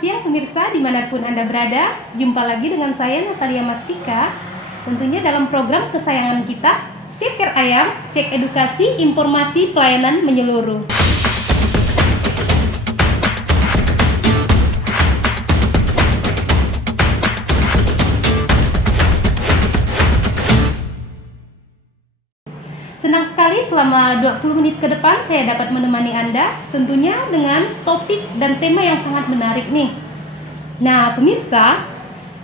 siang pemirsa dimanapun Anda berada. Jumpa lagi dengan saya Natalia Mastika. Tentunya dalam program kesayangan kita, Ceker Ayam, Cek Edukasi, Informasi, Pelayanan Menyeluruh. Senang sekali selama 20 menit ke depan saya dapat menemani Anda, tentunya dengan topik dan tema yang sangat menarik nih. Nah pemirsa,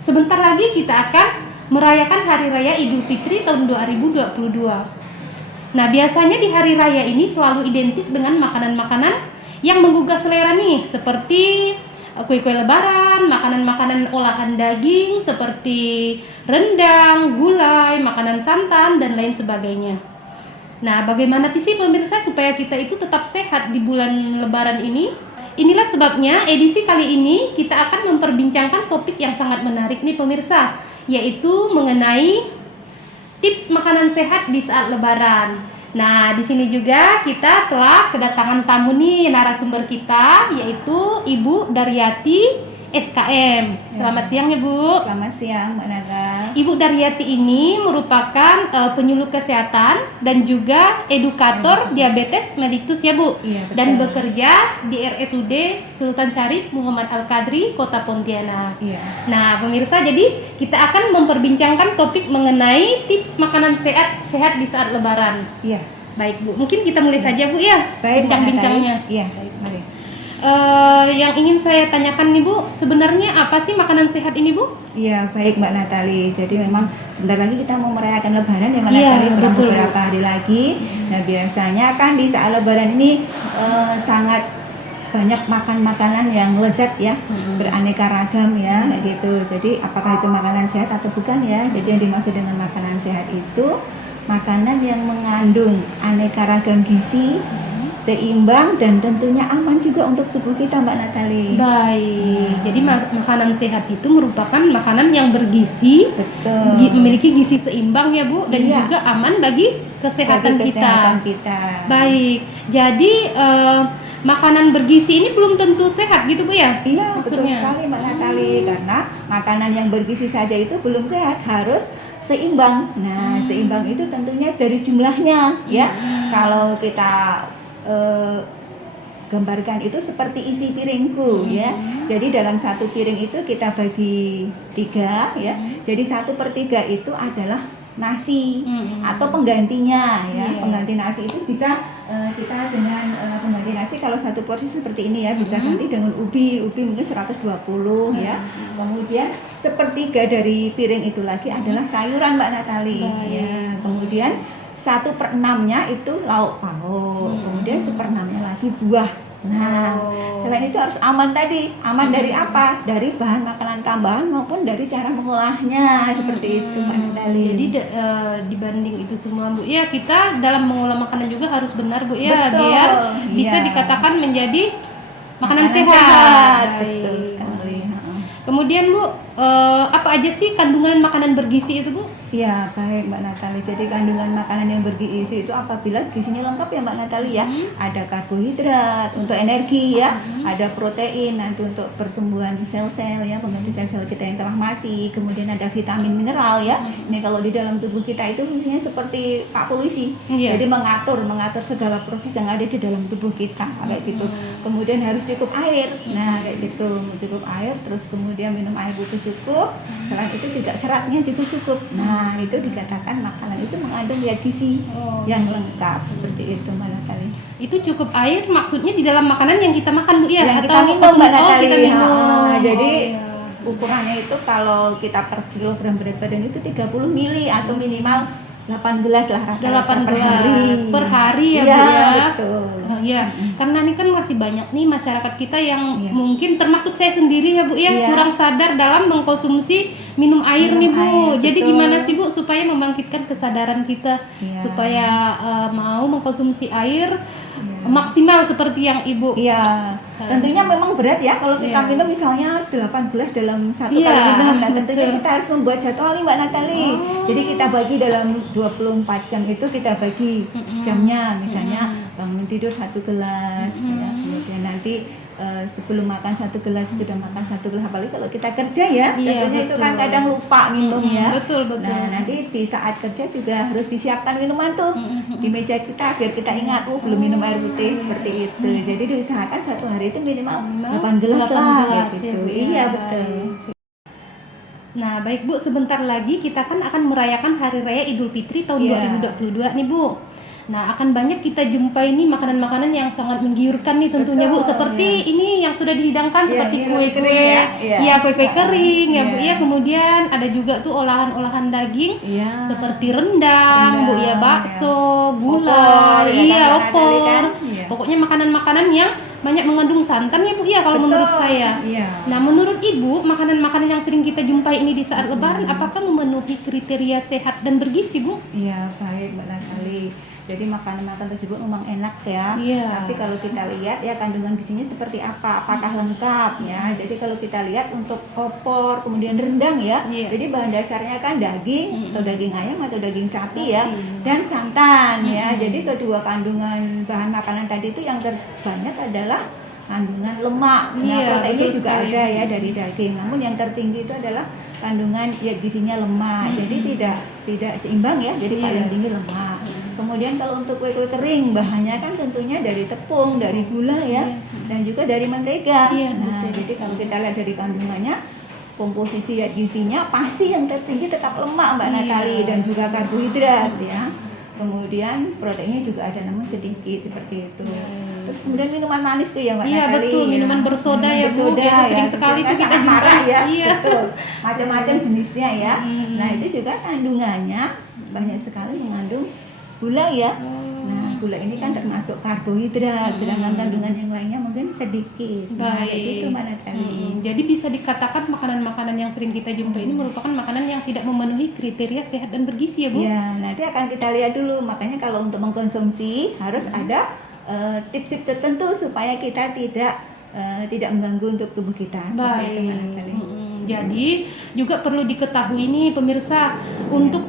sebentar lagi kita akan merayakan Hari Raya Idul Fitri tahun 2022. Nah biasanya di Hari Raya ini selalu identik dengan makanan-makanan yang menggugah selera nih, seperti kue-kue lebaran, makanan-makanan olahan daging seperti rendang, gulai, makanan santan, dan lain sebagainya. Nah, bagaimana sih pemirsa supaya kita itu tetap sehat di bulan Lebaran ini? Inilah sebabnya edisi kali ini kita akan memperbincangkan topik yang sangat menarik nih pemirsa, yaitu mengenai tips makanan sehat di saat Lebaran. Nah, di sini juga kita telah kedatangan tamu nih, narasumber kita, yaitu Ibu Daryati SKM. Selamat siang ya Bu. Selamat siang Mbak Nata. Ibu Daryati ini merupakan penyuluh kesehatan dan juga edukator diabetes mellitus ya Bu. Iya, betul. Dan bekerja di RSUD Sultan Syarif Muhammad Al-Qadri, Kota Pontianak. Iya. Nah, pemirsa, jadi kita akan memperbincangkan topik mengenai tips makanan sehat di saat Lebaran. Iya. Baik Bu, mungkin kita mulai saja Bu ya, Baik, bincang-bincangnya. Iya, baik, mari. Yang ingin saya tanyakan nih Bu, sebenarnya apa sih makanan sehat ini Bu? Iya, baik Mbak Natali. Jadi memang sebentar lagi kita mau merayakan Lebaran ya Mbak Iya, Natali, betul. beberapa hari lagi. Nah, biasanya kan di saat Lebaran ini sangat banyak makan makanan yang lezat ya, beraneka ragam ya, kayak gitu. Jadi apakah itu makanan sehat atau bukan ya? Jadi yang dimaksud dengan makanan sehat itu makanan yang mengandung aneka ragam gizi, seimbang, dan tentunya aman juga untuk tubuh kita Mbak Natali. Baik, jadi makanan sehat itu merupakan makanan yang bergizi, Betul. memiliki gizi seimbang ya Bu, dan Iya. juga aman bagi kesehatan Kesehatan kita. kita. Baik, jadi makanan bergizi ini belum tentu sehat gitu Bu ya? Iya, betul Maksudnya? sekali Mbak Natali, karena makanan yang bergizi saja itu belum sehat, harus seimbang. Nah, seimbang itu tentunya dari jumlahnya ya. Kalau kita gambarkan itu seperti isi piringku ya. Jadi dalam satu piring itu kita bagi 3 ya. Jadi 1/3 itu adalah nasi atau penggantinya ya. Iya. Pengganti nasi itu bisa kita dengan pengganti nasi, kalau satu porsi seperti ini ya, bisa ganti dengan ubi mungkin 120 ya. Kemudian 1/3 dari piring itu lagi adalah sayuran Mbak Natali ya. Kemudian 1/6-nya itu lauk pauk, kemudian 1/6-nya lagi buah. Nah, selain itu harus aman tadi. Aman dari apa? Dari bahan makanan tambahan maupun dari cara mengolahnya, seperti itu Mbak Natali. Jadi dibanding itu semua Bu, ya kita dalam mengolah makanan juga harus benar Bu ya, Betul, biar bisa iya. dikatakan menjadi makanan sehat. Baik. Betul sekali. Kemudian Bu, apa aja sih kandungan makanan bergizi itu Bu? Ya, baik Mbak Natali. Jadi kandungan makanan yang bergizi itu apabila gizinya lengkap ya Mbak Natali ya. Ada karbohidrat untuk energi ya, ada protein nanti untuk pertumbuhan sel-sel ya, pengganti sel-sel kita yang telah mati. Kemudian ada vitamin mineral ya. Ini kalau di dalam tubuh kita itu fungsinya seperti Pak Polisi. Iya. Jadi mengatur segala proses yang ada di dalam tubuh kita kayak gitu. Kemudian harus cukup air. Nah, kayak gitu, cukup air, terus kemudian minum air putih cukup. Selain itu juga seratnya juga cukup. Nah, itu dikatakan makanan itu mengandung ya gizi yang lengkap, seperti itu Mbak Natali. Itu cukup air maksudnya di dalam makanan yang kita makan Bu ya? Yang Atau kita minum Mbak Natali. kita minum. Jadi iya. ukurannya itu kalau kita per kilogram berat badan itu 30 mili atau minimal 18 lah rata-rata 18 per hari ya Bu Iya, ya. betul. Oh, iya, karena ini kan masih banyak nih masyarakat kita yang Iya. mungkin termasuk saya sendiri ya Bu ya, Iya. kurang sadar dalam mengkonsumsi minum air nih Bu. air, Jadi betul. gimana sih Bu supaya membangkitkan kesadaran kita Iya. supaya mau mengkonsumsi air maksimal seperti yang Ibu. Iya, tentunya memang berat ya kalau kita Iya. minum misalnya 18 dalam satu Iya, kali minum. Nah, tentunya betul. kita harus membuat jadwal nih Mbak Natali. Jadi kita bagi dalam 24 jam itu kita bagi jamnya, misalnya bangun tidur 1 gelas ya. Kemudian nanti sebelum makan 1 gelas, sudah makan 1 gelas, apalagi kalau kita kerja ya, Iya, tentunya itu kan betul. kadang lupa minum ya. Betul, betul. Nah, nanti di saat kerja juga harus disiapkan minuman tuh di meja kita biar kita ingat, belum minum air putih seperti itu. Jadi diusahakan 1 hari itu minimal 8 gelas 8 lah gelas kayak ya, gitu. Bu, ya. Iya, betul. Nah, baik Bu, sebentar lagi kita kan akan merayakan Hari Raya Idul Fitri tahun Iya. 2022 nih Bu. Nah, akan banyak kita jumpai nih makanan-makanan yang sangat menggiurkan nih tentunya Bu. Betul, Seperti ini yang sudah dihidangkan Iya, seperti ini roti kue-kue, kering ya. Iya. iya kue-kue kering ya Bu. Iya. Iya, kemudian ada juga tuh olahan-olahan daging Iya. seperti rendang, Bu ya, Rendang, bakso, ya. gulai, Opor, ya iya kan, opor. Natali kan? Iya. Pokoknya makanan-makanan yang banyak mengandung santan ya Bu ya kalau Betul. menurut saya. Iya. Nah, menurut Ibu, makanan-makanan yang sering kita jumpai ini di saat Lebaran apakah memenuhi kriteria sehat dan bergizi, Bu? Iya, baik Mbak Natali. Jadi makanan-makanan tersebut memang enak ya. Iya. Tapi kalau kita lihat ya kandungan gizinya seperti apa, apakah lengkap ya. Jadi kalau kita lihat untuk opor, kemudian rendang ya. Iya. Jadi bahan dasarnya kan daging atau daging ayam atau daging sapi ya, Sapi. dan santan ya. Jadi kedua kandungan bahan makanan tadi itu yang terbanyak adalah kandungan lemak. Nah, Iya, proteinnya betul juga sekali. ada ya dari daging. Namun yang tertinggi itu adalah kandungan ya gizinya lemak. Jadi tidak seimbang ya. Jadi Iya. paling tinggi lemak. Kemudian kalau untuk kue-kue kering bahannya kan tentunya dari tepung, dari gula ya, dan juga dari mentega. Iya, Nah, betul. jadi kalau kita lihat dari kandungannya, komposisi gizinya pasti yang tertinggi tetap lemak Mbak Iya. Natali, dan juga karbohidrat ya. Kemudian proteinnya juga ada namun sedikit seperti itu. Terus kemudian minuman manis tuh ya Mbak Iya, Natali. betul. Minuman bersoda ya, Bu. bersoda Biasa sering ya. sekali Kan tuh kita sangat jumpai. marah ya. Iya. Betul. Macam-macam jenisnya ya. Nah, Hmm. itu juga kandungannya banyak sekali mengandung gula ya. Nah, gula ini kan termasuk karbohidrat, sedangkan kandungan yang lainnya mungkin sedikit. Nah, kayak Baik. gitu Mbak Natali. Jadi bisa dikatakan makanan-makanan yang sering kita jumpai ini merupakan makanan yang tidak memenuhi kriteria sehat dan bergizi ya, Bu? Ya, nanti akan kita lihat dulu. Makanya kalau untuk mengkonsumsi harus ada tips-tips tertentu supaya kita tidak mengganggu untuk tubuh kita. Seperti itu, Mbak Baik. Natali. Jadi juga perlu diketahui nih pemirsa untuk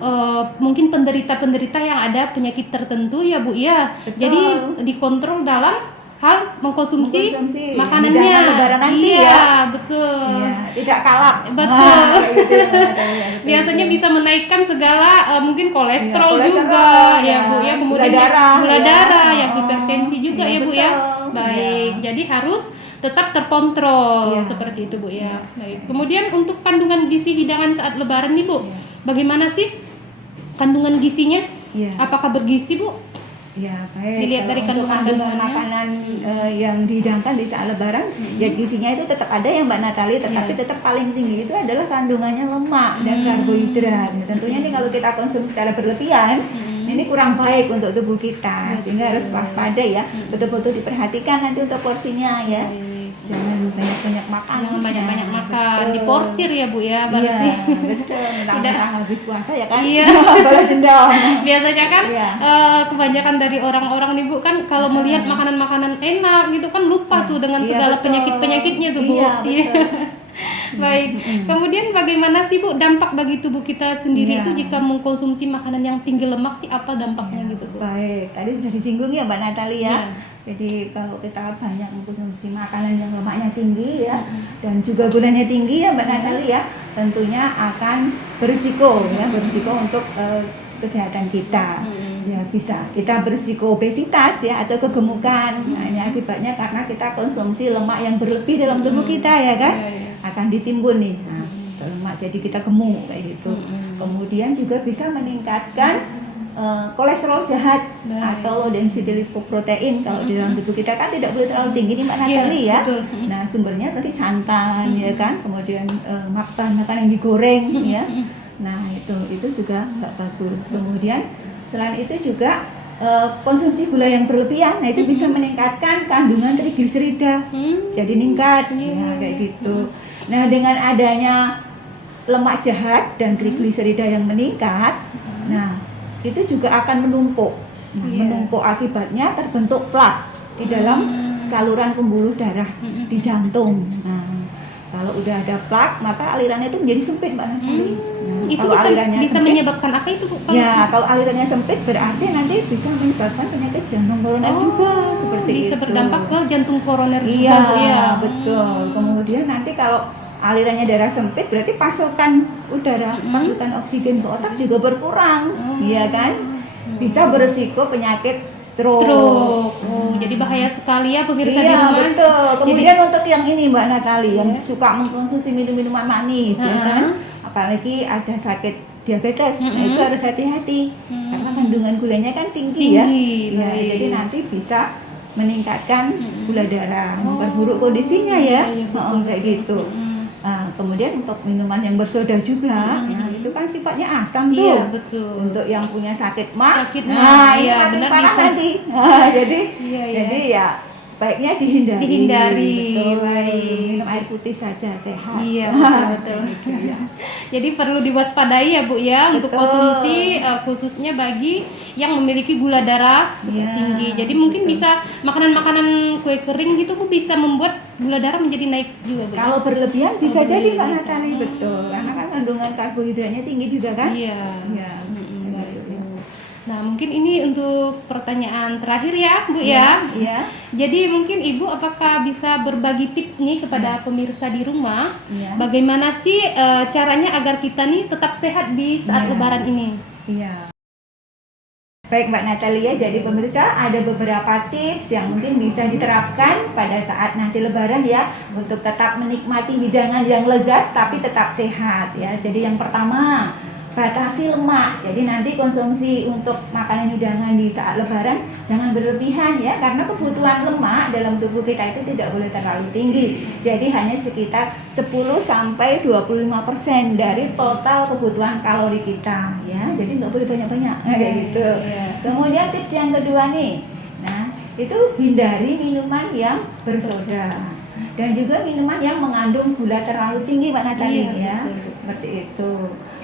mungkin penderita-penderita yang ada penyakit tertentu ya Bu ya. Betul. Jadi dikontrol dalam hal mengkonsumsi makanannya. hidangan Lebaran nanti iya, ya. betul. Iya, tidak kalap. Betul. Nah, kayak gitu ya, Mbak Natali. Ya, betul, Biasanya betul. bisa menaikkan segala mungkin kolesterol, Iya, kolesterol, juga ya. ya Bu ya, kemudian Gula darah, gula ya. darah, yang Oh, hipertensi juga iya, ya Bu ya. betul. Baik, Iya. jadi harus tetap terkontrol Iya. seperti itu Bu ya. Baik. Kemudian untuk kandungan gizi hidangan saat Lebaran nih Bu, Iya. bagaimana sih kandungan gizinya? Iya. Apakah bergizi Bu? Ya, baik. Dilihat Kalau dari untuk kandungan-kandungannya. makanan yang dihidangkan di saat Lebaran, ya gizinya itu tetap ada ya Mbak Natali, tetapi Iya. tetap paling tinggi itu adalah kandungannya lemak dan karbohidrat. Ya, tentunya nih kalau kita konsumsi secara berlebihan, ini kurang baik untuk tubuh kita, sehingga harus waspada ya, betul-betul diperhatikan nanti untuk porsinya ya. Baik. Jangan banyak-banyak makan. Jangan banyak-banyak Nah, makan, betul. diporsir ya Bu ya, Iya, bersih. betul. Mentang-mentang habis puasa ya kan? Iya. Balas dendam. Biasanya kan Iya. kebanyakan dari orang-orang nih Bu kan kalau melihat makanan-makanan enak gitu kan lupa tuh dengan Iya, segala betul. penyakit-penyakitnya tuh Bu. Iya, betul. Baik. Kemudian bagaimana sih Bu dampak bagi tubuh kita sendiri Iya. itu jika mengkonsumsi makanan yang tinggi lemak sih apa dampaknya gitu Bu? Baik, tadi sudah disinggung ya Mbak Natali ya. Iya. Jadi kalau kita banyak mengkonsumsi makanan yang lemaknya tinggi ya, dan juga gulanya tinggi ya Mbak Natali ya, tentunya akan berisiko untuk kesehatan kita. Ya bisa kita berisiko obesitas ya atau kegemukan. Nah, ini akibatnya karena kita konsumsi lemak yang berlebih dalam tubuh kita ya kan, Iya, iya. akan ditimbun nih. Nah, lemak jadi kita gemuk kayak gitu. Kemudian juga bisa meningkatkan kolesterol jahat Baik. atau low density lipoprotein kalau di dalam tubuh kita kan tidak boleh terlalu tinggi nih Mbak Natali Iya, ya. betul. Nah sumbernya tadi santan ya kan, kemudian bahan makanan yang digoreng ya. Nah itu juga nggak bagus. Kemudian selain itu juga konsumsi gula yang berlebihan, nah itu bisa meningkatkan kandungan trigliserida, jadi meningkat, ya, kayak gitu. Nah dengan adanya lemak jahat dan trigliserida yang meningkat, nah itu juga akan menumpuk. Nah, Iya. menumpuk akibatnya terbentuk plak di dalam saluran pembuluh darah di jantung. Nah, Kalau udah ada plak, maka alirannya itu menjadi sempit, Mbak Natali. Nah, Itu kalau alirannya bisa sempit, menyebabkan apa itu, Bu? ya kalau alirannya sempit berarti nanti bisa menyebabkan penyakit jantung koroner juga seperti bisa itu. berdampak ke jantung koroner juga, Iya, Bu, ya. betul. Kemudian nanti kalau alirannya darah sempit berarti pasokan udara, pasokan oksigen ke otak juga berkurang, iya kan? Bisa beresiko penyakit stroke. Jadi bahaya sekali ya pemirsa di Iya, rumah. betul. Kemudian untuk yang ini Mbak Natali yang suka mengkonsumsi minuman manis, ya kan? Apalagi ada sakit diabetes, nah itu harus hati-hati karena kandungan gulanya kan tinggi ya. Iya, jadi nanti bisa meningkatkan gula darah, memperburuk kondisinya ya. Betul, Kayak gitu. Nah, kemudian untuk minuman yang bersoda juga, nah itu kan sifatnya asam tuh. Iya, betul. Untuk yang punya sakit mah, nah, ini iya, makin benar parah bisa. nanti. Nah, jadi Iya. ya sebaiknya dihindari. Betul. Baik. Minum air putih saja sehat. Iya, betul. Iya. Jadi perlu diwaspadai ya, Bu, ya, untuk Betul. konsumsi khususnya bagi yang memiliki gula darah Iya, tinggi. Jadi mungkin betul. bisa makanan-makanan kue kering gitu, Bu, bisa membuat gula darah menjadi naik juga, Bu. Kalau berlebihan bisa Kalau jadi Mbak berlebihan. Natali, betul. Karena kan kandungan karbohidratnya tinggi juga kan? Iya. Iya. Baik, Gitu, Bu. ya. Nah, mungkin ini untuk pertanyaan terakhir ya, Bu, ya. Iya. Jadi mungkin Ibu apakah bisa berbagi tips nih kepada pemirsa di rumah, Iya. bagaimana sih caranya agar kita nih tetap sehat di saat Iya. Lebaran ini? Iya. Baik Mbak Natalia, jadi pemirsa ada beberapa tips yang mungkin bisa diterapkan pada saat nanti Lebaran ya, untuk tetap menikmati hidangan yang lezat tapi tetap sehat ya. Jadi yang pertama, batasi lemak. Jadi nanti konsumsi untuk makanan hidangan di saat Lebaran jangan berlebihan ya, karena kebutuhan lemak dalam tubuh kita itu tidak boleh terlalu tinggi. Jadi hanya sekitar 10-25% dari total kebutuhan kalori kita ya. Jadi nggak boleh banyak-banyak kayak gitu. Kemudian tips yang kedua nih, nah itu hindari minuman yang bersoda dan juga minuman yang mengandung gula terlalu tinggi Mbak Natali ya. Betul. Seperti itu.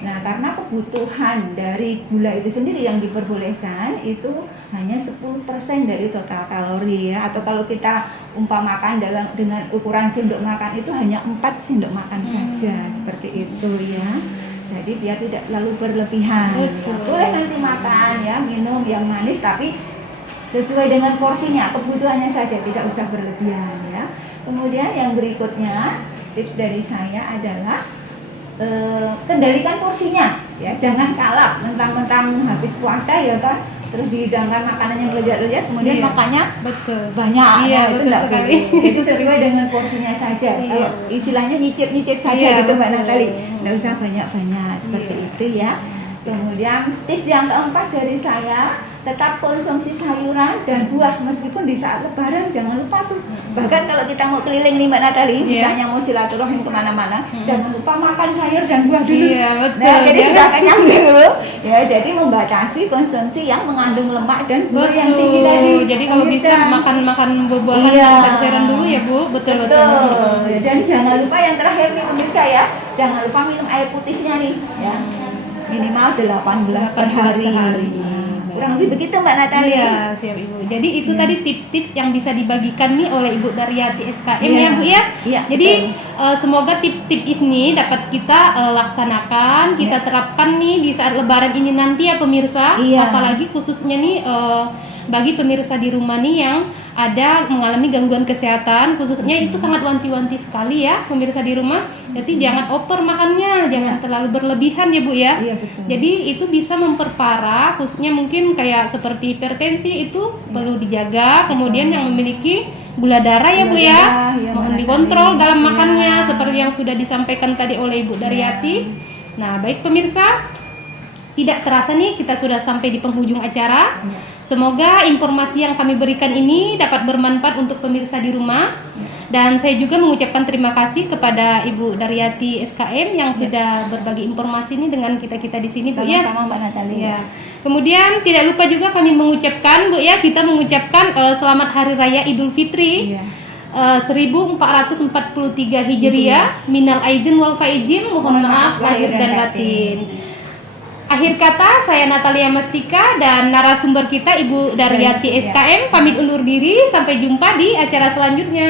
Nah, karena kebutuhan dari gula itu sendiri yang diperbolehkan itu hanya 10% dari total kalori ya. Atau kalau kita umpamakan dengan ukuran sendok makan itu hanya 4 sendok makan saja, seperti itu ya. Jadi biar tidak terlalu berlebihan. Ya. Boleh nanti makan ya, minum yang manis tapi sesuai dengan porsinya, kebutuhannya saja, tidak usah berlebihan ya. Kemudian yang berikutnya tips dari saya adalah kendalikan porsinya ya, jangan kalap mentang-mentang habis puasa ya kan, terus dihidangkan makanan yang lezat-lezat kemudian makannya banyak. Iya, itu betul enggak sekali. boleh. Jadi sesuai dengan porsinya saja. Kalau istilahnya nyicip-nyicip saja gitu Mbak Natali, nggak usah banyak-banyak seperti itu ya. Kemudian tips yang keempat dari saya, tetap konsumsi sayuran dan buah meskipun di saat Lebaran, jangan lupa tuh. Bahkan kalau kita mau keliling nih Mbak Natali, misalnya mau silaturahim kemana-mana, jangan lupa makan sayur dan buah dulu. Nah, jadi sudah kenyang dulu. Ya, jadi membatasi konsumsi yang mengandung lemak dan gula yang tinggi tadi. Jadi kalau bisa makan buah-buahan dan sayuran dulu ya, Bu. Betul. Dan jangan lupa yang terakhir nih pemirsa ya, jangan lupa minum air putihnya nih ya. Minimal 18 per hari. Kurang lebih begitu Mbak Natali. Iya, siap Ibu. Jadi itu tadi tips-tips yang bisa dibagikan nih oleh Ibu Daryati SKM ya Bu ya. Iya, jadi semoga tips-tips ini dapat kita laksanakan, kita terapkan nih di saat Lebaran ini nanti ya pemirsa. Apalagi khususnya nih bagi pemirsa di rumah nih yang ada mengalami gangguan kesehatan, khususnya itu sangat wanti-wanti sekali ya pemirsa di rumah. Jadi jangan over makannya, jangan terlalu berlebihan ya Bu ya. Iya, betul. Jadi itu bisa memperparah, khususnya mungkin kayak seperti hipertensi itu perlu dijaga. Kemudian yang memiliki gula darah ya Bu ya, mohon dikontrol dalam makannya seperti yang sudah disampaikan tadi oleh Ibu Daryati. Nah baik pemirsa, tidak terasa nih kita sudah sampai di penghujung acara. Semoga informasi yang kami berikan ini dapat bermanfaat untuk pemirsa di rumah. Dan saya juga mengucapkan terima kasih kepada Ibu Daryati SKM yang sudah berbagi informasi ini dengan kita-kita di sini Bu ya. Sama-sama Mbak Natali. Ya. Kemudian tidak lupa juga kami mengucapkan Bu ya, kita mengucapkan selamat Hari Raya Idul Fitri. 1443 Hijriah. Minal aizin wal faizin, mohon maaf lahir dan batin. Akhir kata, saya Natalia Mastika dan narasumber kita Ibu Daryati SKM pamit undur diri. Sampai jumpa di acara selanjutnya.